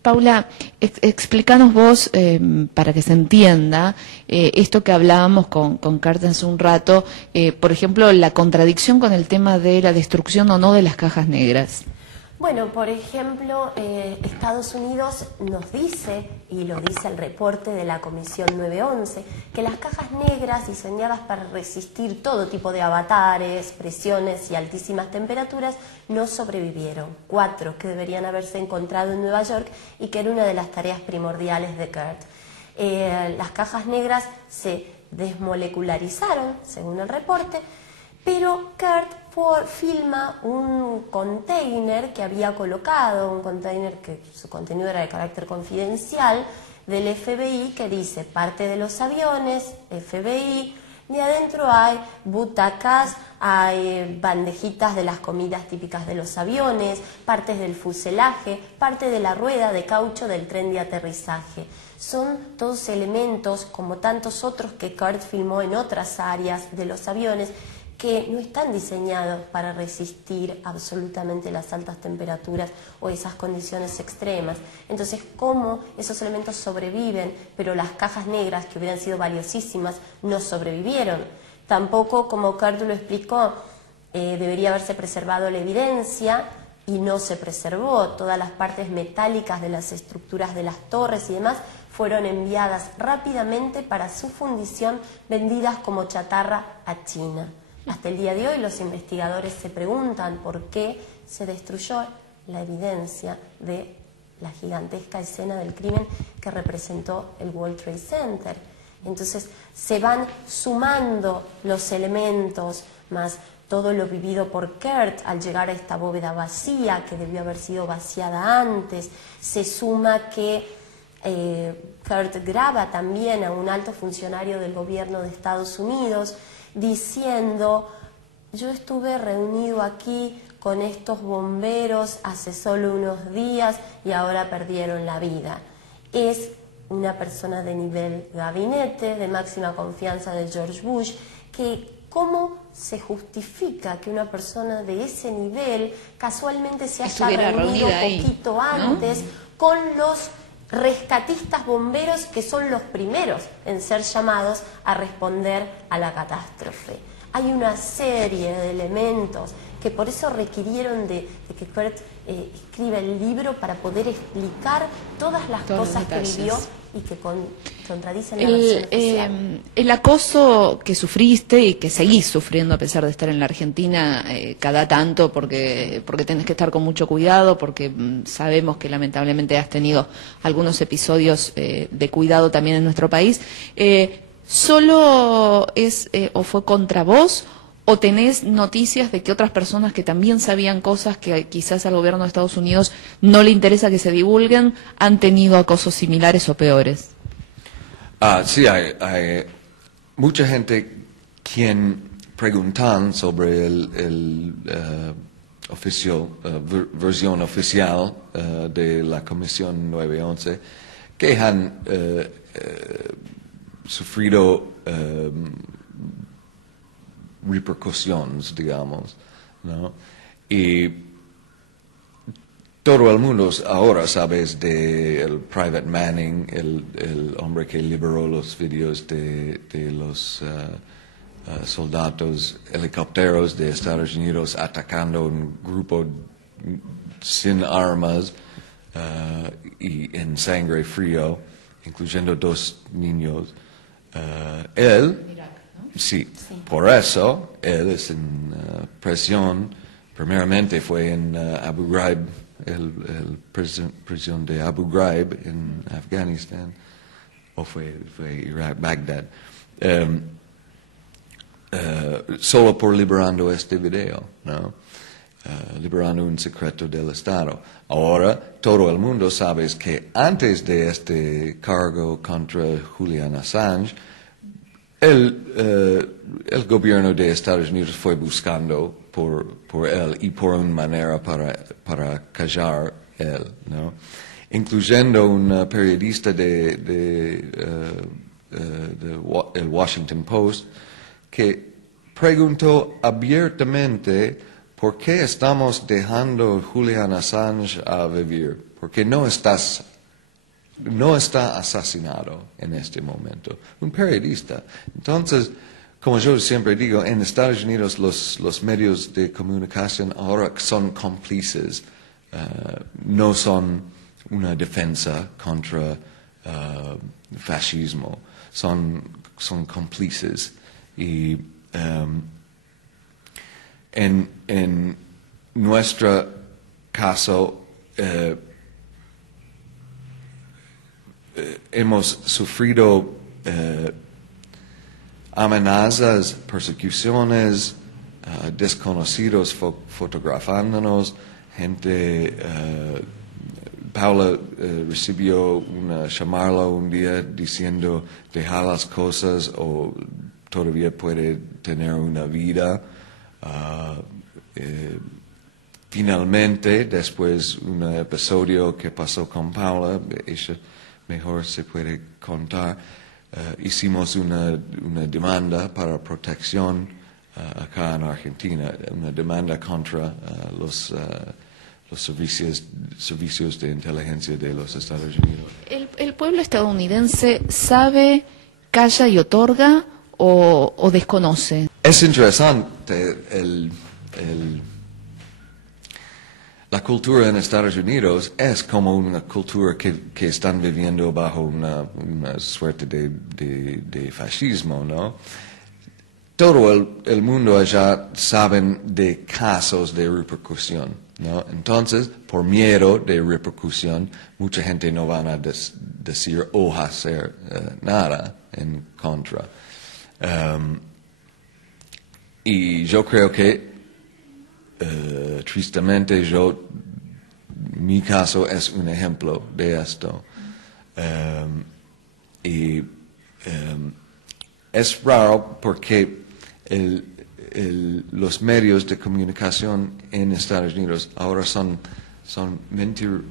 Paula, explícanos vos, para que se entienda, esto que hablábamos con Kurt hace un rato, por ejemplo, la contradicción con el tema de la destrucción o no de las cajas negras. Bueno, por ejemplo, Estados Unidos nos dice, y lo dice el reporte de la Comisión 911, que las cajas negras diseñadas para resistir todo tipo de avatares, presiones y altísimas temperaturas no sobrevivieron. 4 que deberían haberse encontrado en Nueva York y que era una de las tareas primordiales de Kurt. Las cajas negras se desmolecularizaron, según el reporte, pero Kurt filma un container que había colocado, un container que su contenido era de carácter confidencial, del FBI, que dice parte de los aviones, FBI, y adentro hay butacas, hay bandejitas de las comidas típicas de los aviones, partes del fuselaje, parte de la rueda de caucho del tren de aterrizaje. Son todos elementos, como tantos otros que Kurt filmó en otras áreas de los aviones, que no están diseñados para resistir absolutamente las altas temperaturas o esas condiciones extremas. Entonces, ¿cómo esos elementos sobreviven, pero las cajas negras, que hubieran sido valiosísimas, no sobrevivieron? Tampoco, como Kurt lo explicó, debería haberse preservado la evidencia y no se preservó. Todas las partes metálicas de las estructuras de las torres y demás fueron enviadas rápidamente para su fundición, vendidas como chatarra a China. Hasta el día de hoy los investigadores se preguntan por qué se destruyó la evidencia de la gigantesca escena del crimen que representó el World Trade Center. Entonces se van sumando los elementos, más todo lo vivido por Kurt al llegar a esta bóveda vacía, que debió haber sido vaciada antes. Se suma que Kurt graba también a un alto funcionario del gobierno de Estados Unidos, diciendo: yo estuve reunido aquí con estos bomberos hace solo unos días y ahora perdieron la vida. Es una persona de nivel gabinete, de máxima confianza de George Bush, que ¿cómo se justifica que una persona de ese nivel casualmente se haya reunido poquito antes, ¿no?, con los rescatistas bomberos, que son los primeros en ser llamados a responder a la catástrofe? Hay una serie de elementos que por eso requirieron de que Kurt escriba el libro, para poder explicar todas las cosas que vivió y que contradicen la versión oficial. El acoso que sufriste y que seguís sufriendo a pesar de estar en la Argentina cada tanto, porque tenés que estar con mucho cuidado, porque sabemos que lamentablemente has tenido algunos episodios de cuidado también en nuestro país, ¿solo es o fue contra vos, o tenés noticias de que otras personas que también sabían cosas que quizás al gobierno de Estados Unidos no le interesa que se divulguen, han tenido acosos similares o peores? Sí, hay mucha gente quien preguntan sobre el versión oficial de la Comisión 911, que han sufrido repercusiones, digamos, ¿no? Y todo el mundo ahora sabe de el Private Manning, el hombre que liberó los videos de los soldados helicópteros de Estados Unidos atacando un grupo sin armas y en sangre frío, incluyendo 2 niños. Él, sí, por eso él es en prisión. Primeramente fue en Abu Ghraib, el prisión de Abu Ghraib en Afganistán, o fue Irak, Bagdad, solo por liberando este video, ¿no? Liberando un secreto del Estado. Ahora todo el mundo sabe que antes de este cargo contra Julian Assange, el gobierno de Estados Unidos fue buscando por él y por una manera para callar él, ¿no? Incluyendo un periodista de el Washington Post, que preguntó abiertamente por qué estamos dejando Julian Assange a vivir. porque no está asesinado en este momento. Un periodista. Entonces, como yo siempre digo, en Estados Unidos los medios de comunicación ahora son cómplices, no son una defensa contra fascismo, son cómplices. Y en nuestro caso, hemos sufrido amenazas, persecuciones, desconocidos fotografándonos, gente. Paula recibió una llamarla un día diciendo dejar las cosas o todavía puede tener una vida. Finalmente, después un episodio que pasó con Paula, ella mejor se puede contar, hicimos una demanda para protección acá en Argentina, una demanda contra los servicios de inteligencia de los Estados Unidos. ¿El pueblo estadounidense sabe, calla y otorga o desconoce? Es interesante la cultura en Estados Unidos es como una cultura que están viviendo bajo una suerte de fascismo, ¿no? Todo el mundo allá saben de casos de repercusión, ¿no? Entonces, por miedo de repercusión, mucha gente no van a decir o hacer nada en contra. Y yo creo que tristemente mi caso es un ejemplo de esto. Es raro porque los medios de comunicación en Estados Unidos ahora son mintiendo,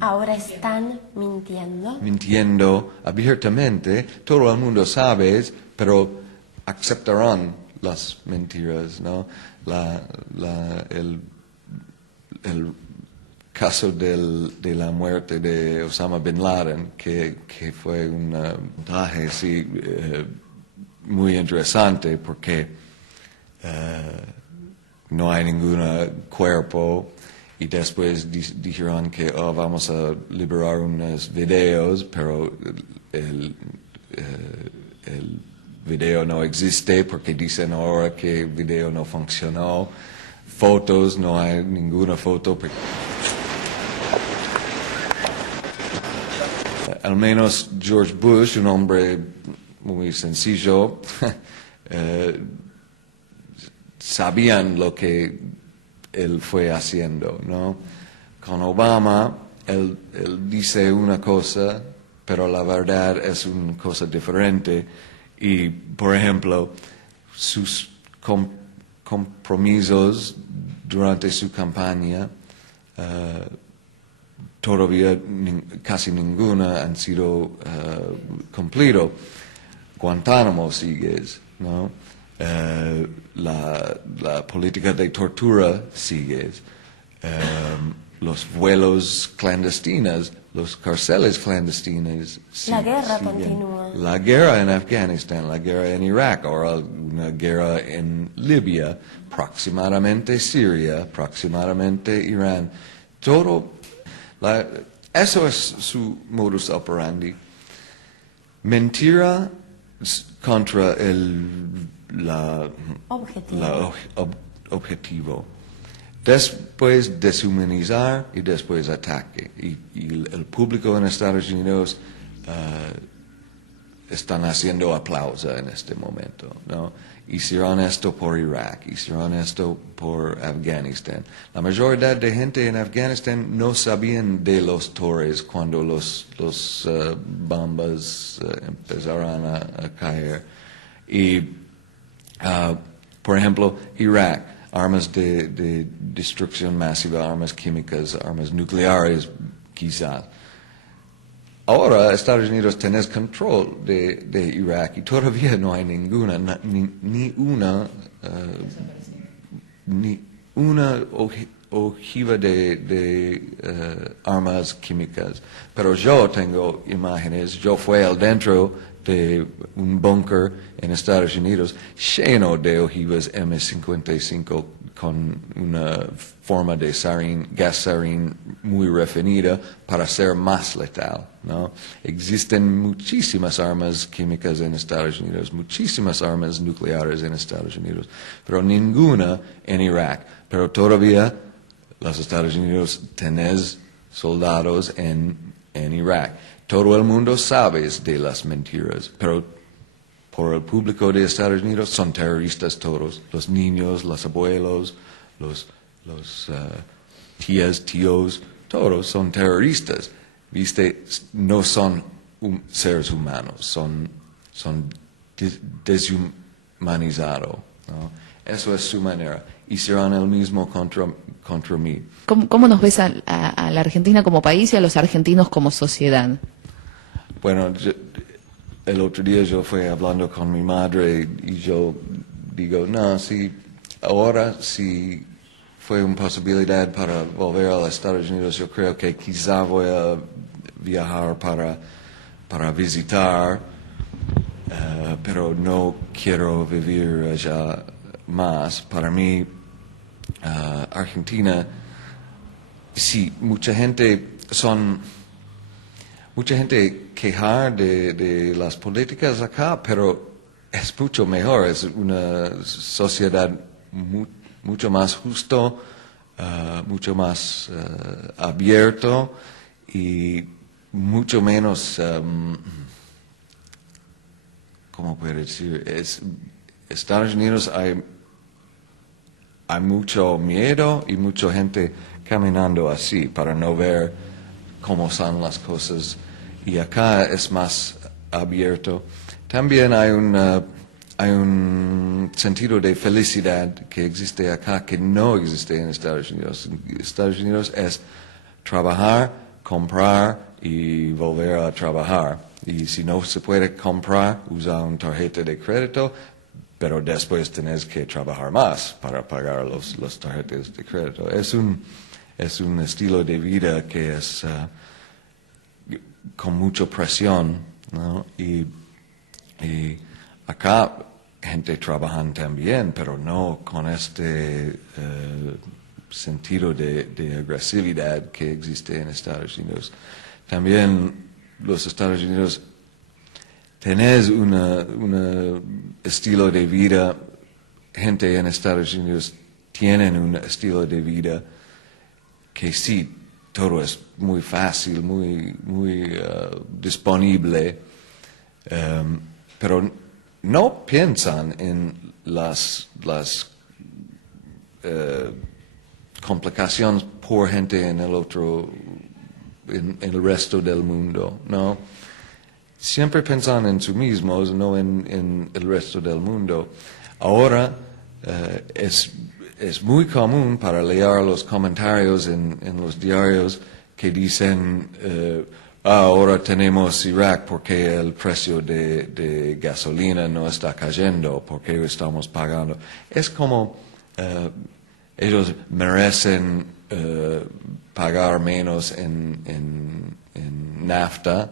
ahora están mintiendo. Mintiendo abiertamente. Todo el mundo sabe, pero aceptarán las mentiras, ¿no? El caso de la muerte de Osama Bin Laden, que fue un montaje sí, muy interesante porque no hay ningún cuerpo y después dijeron que vamos a liberar unos videos, pero el video no existe porque dicen ahora que el video no funcionó. Fotos, no hay ninguna foto. Al menos George Bush, un hombre muy sencillo, sabían lo que él fue haciendo, ¿no? Con Obama, él dice una cosa, pero la verdad es una cosa diferente. Y, por ejemplo, sus compromisos durante su campaña, todavía casi ninguna han sido cumplidos. Guantánamo sigue, ¿no? La política de tortura sigue. Los vuelos clandestinos, los cárceles clandestinos. La guerra continúa. La guerra en Afganistán, la guerra en Irak, ahora una guerra en Libia, próximamente Siria, próximamente Irán. Todo, eso es su modus operandi. Mentira contra el objetivo. Después deshumanizar y después ataque. Y el público en Estados Unidos están haciendo aplauso en este momento, ¿no? Hicieron esto por Irak, hicieron esto por Afganistán. La mayoría de gente en Afganistán no sabían de los torres cuando los bombas empezaron a caer. Y, por ejemplo, Irak. Armas de destrucción masiva, armas químicas, armas nucleares, quizás. Ahora Estados Unidos tiene control de Irak y todavía no hay ninguna, ni una ojiva de armas químicas, pero yo tengo imágenes, yo fui al dentro de un búnker en Estados Unidos lleno de ojivas M55 con una forma de gas sarín muy refinada para ser más letal, ¿no? Existen muchísimas armas químicas en Estados Unidos, muchísimas armas nucleares en Estados Unidos, pero ninguna en Irak. Pero todavía los Estados Unidos tienen soldados en Irak. Todo el mundo sabe de las mentiras, pero por el público de Estados Unidos son terroristas todos. Los niños, los abuelos, los tías, tíos, todos son terroristas. ¿Viste? No son seres humanos, son deshumanizados, ¿no? Eso es su manera. Hicieron el mismo contra mí. ¿Cómo nos ves a la Argentina como país y a los argentinos como sociedad? Bueno, el otro día yo fui hablando con mi madre y yo digo, no, si ahora si fue una posibilidad para volver a los Estados Unidos, yo creo que quizá voy a viajar para visitar, pero no quiero vivir allá más. Para mí, Argentina, sí, mucha gente quejar de las políticas acá, pero es mucho mejor, es una sociedad mucho más justo, mucho más abierto y mucho menos, ¿cómo puedo decir? Estados Unidos hay mucho miedo y mucha gente caminando así para no ver cómo son las cosas, y acá es más abierto. También hay un sentido de felicidad que existe acá que no existe en Estados Unidos. En Estados Unidos es trabajar, comprar y volver a trabajar. Y si no se puede comprar, usa una tarjeta de crédito, pero después tenés que trabajar más para pagar los tarjetas de crédito. Es un estilo de vida que es con mucha presión, ¿no? Y acá gente trabaja también, pero no con este sentido de agresividad que existe en Estados Unidos. También los Estados Unidos tenés un estilo de vida, gente en Estados Unidos tienen un estilo de vida que sí, todo es muy fácil, muy disponible, pero no piensan en las complicaciones por gente en el resto del mundo, ¿no? Siempre piensan en sí mismos, no en el resto del mundo. Ahora es muy común para leer los comentarios en los diarios que dicen, ahora tenemos Irak porque el precio de gasolina no está cayendo, porque estamos pagando. Es como ellos merecen pagar menos en nafta,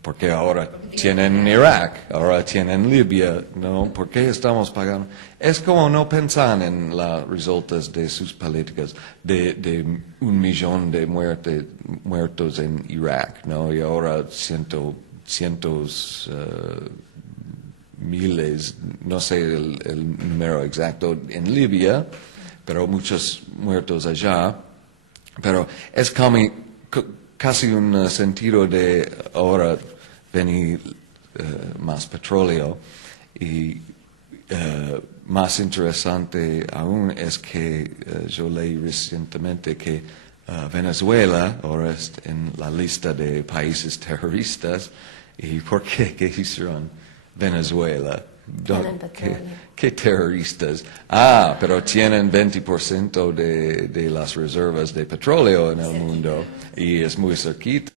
porque ahora tienen Irak, ahora tienen Libia, ¿no? ¿Por qué estamos pagando? Es como no pensar en los resultados de sus políticas, de 1 millón de muertos en Irak, ¿no? Y ahora cientos, miles, no sé el número exacto en Libia, pero muchos muertos allá. Pero es casi un sentido de ahora venir más petróleo, y más interesante aún es que yo leí recientemente que Venezuela ahora está en la lista de países terroristas. ¿Y por qué? ¿Qué hicieron Venezuela? ¿Qué terroristas? Pero tienen 20% de las reservas de petróleo en el mundo y es muy cerquita.